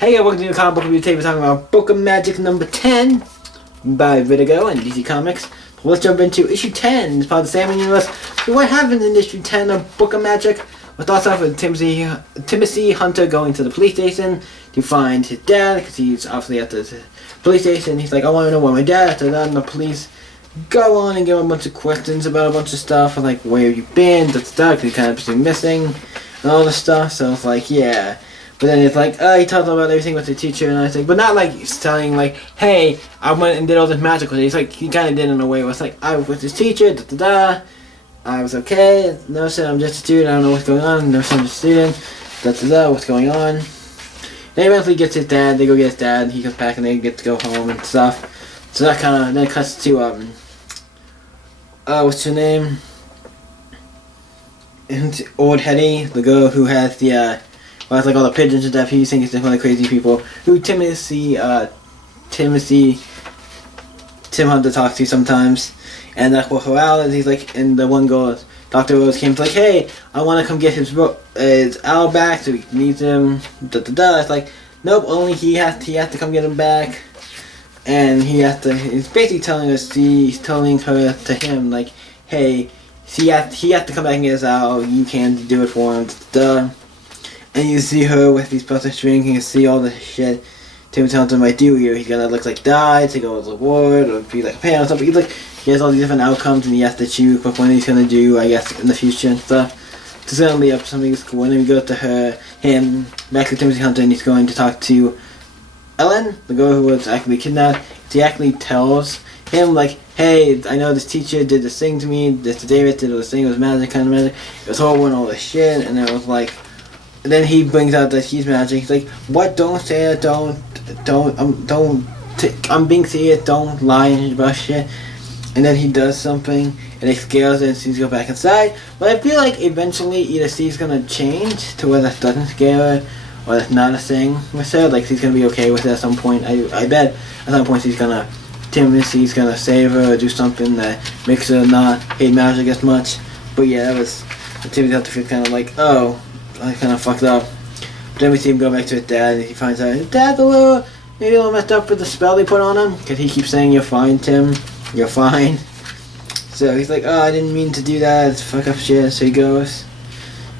Hey, welcome to the comic book review. Today we're talking about Book of Magic number 10 by Vertigo and DC Comics. So let's jump into issue 10. It's part of the Sandman universe. So what happens in issue 10 of Book of Magic? We'll start off with Timothy Hunter going to the police station to find his dad, because he's obviously at the police station. He's like, I want to know where my dad is. After that, and the police go on and give him a bunch of questions about a bunch of stuff, like where have you been, because he's kind of missing, and all this stuff. So it's like, yeah. But then it's like, he tells them about everything with the teacher and everything, but not like he's telling like, hey, I went and did all this magic with it. He's like, he kind of did in a way where it's like, I was with this teacher, I was okay, no shit, I'm just a student, I don't know what's going on, no shit, I'm just a student, what's going on. Then eventually gets his dad, they go get his dad, he comes back and they get to go home and stuff. So that kind of, then cuts to, what's her name? Old Hetty, the girl who has the, well, like all the pigeons and stuff. He thinks it's one of the crazy people who Tim Hunter talks to sometimes. And that's what Al is. He's like, and the one girl, Dr. Rose, came to like, hey, I want to come get his Al back, so he needs him. It's like, nope, only he has to come get him back. And he has to. He's basically telling us, he's telling her to him like, hey, he has to come back and get his Al. You can't do it for him. And you see her with these puzzle strings, and you see all the shit Timothy Hunter might do here. He's gonna look like die, take over the award, or be like a pan or something. He's like, he has all these different outcomes, and he has to choose what one he's gonna do, I guess, in the future and stuff. So it's gonna be up to something that's cool. And then we go to him, back to Timothy Hunter, and he's going to talk to Ellen, the girl who was actually kidnapped. She actually tells him, like, hey, I know this teacher did this thing to me, this David did this thing, it was magic, kind of magic. It was horrible and all this shit, and it was like, and then he brings out that he's magic. He's like, what? Don't say it. I'm being serious. Don't lie about shit. And then he does something, and it scares her, and Steve's go back inside. But I feel like eventually either Steve's gonna change to where that doesn't scare her, or that's not a thing with her. Like, he's gonna be okay with it at some point. I bet at some point Timothy's gonna save her or do something that makes her not hate magic as much. But yeah, that was Timothy had to feel kind of like, oh, I kind of fucked up. But then we see him go back to his dad, and he finds out his dad's maybe a little messed up with the spell they put on him, because he keeps saying, you're fine, Tim, you're fine. So he's like, oh, I didn't mean to do that, it's fuck up shit. So he goes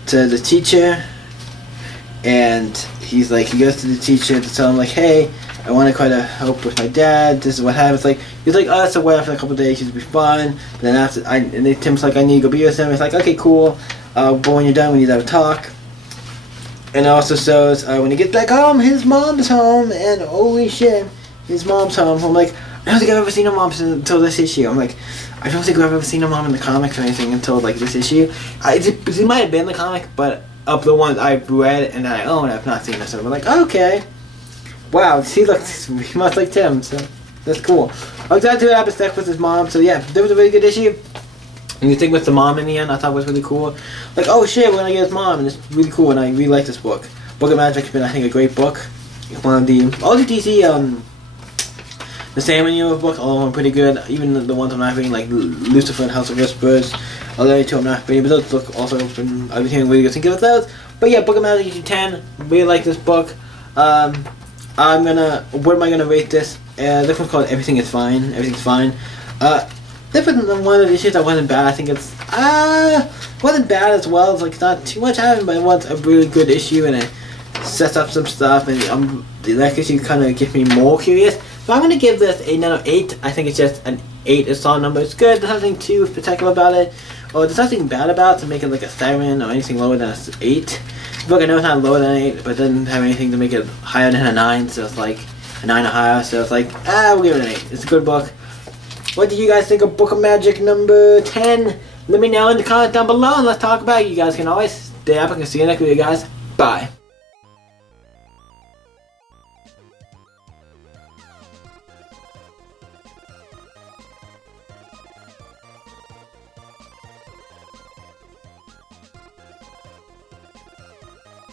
to the teacher, and he goes to the teacher to tell him, like, hey, I want to try to help with my dad, this is what happens. Like, he's like, oh, that's away after a couple of days, he'll be fine. But then Tim's like, I need to go be with him. It's like, okay, cool, but when you're done, we need to have a talk. And it also shows when he gets back home, his mom's home, and holy shit, his mom's home. I'm like, I don't think I've ever seen a mom until this issue. I'm like, I don't think I've ever seen a mom in the comics or anything until like this issue. It might have been the comic, but of the ones I've read and I own, I've not seen this. So I'm like, okay, wow, he much like Tim, so that's cool. I'm excited to have a step with his mom. So yeah, that was a really good issue. And you think with the mom in the end, I thought was really cool. Like, oh shit, we're gonna get his mom, and it's really cool, and I really like this book. Book of Magic has been, I think, a great book. It's one of all the DC, the Sandman universe books, all of them are pretty good. Even the ones I'm not reading, like Lucifer and House of Whispers, although two I'm not reading, but those look also, I've been hearing really good things about those. But yeah, Book of Magic issue 10, really like this book. What am I gonna rate this? This one's called Everything is Fine. Everything's Fine. Different than one of the issues that wasn't bad. I think it's wasn't bad as well. It's like not too much happening, but it was a really good issue, and it sets up some stuff. And the next issue kind of gets me more curious. So I'm gonna give this another 8. I think it's just an 8. It's a solid number. It's good. There's nothing too spectacular about it, or there's nothing bad about it to make it like a 7 or anything lower than an 8. Look, I know it's not lower than an 8, but it doesn't have anything to make it higher than a 9. So it's like a 9 or higher. So it's like we'll give it an 8. It's a good book. What do you guys think of Book of Magic number 10? Let me know in the comments down below, and let's talk about it. You guys can always stay up. I can see you next video, guys. Bye.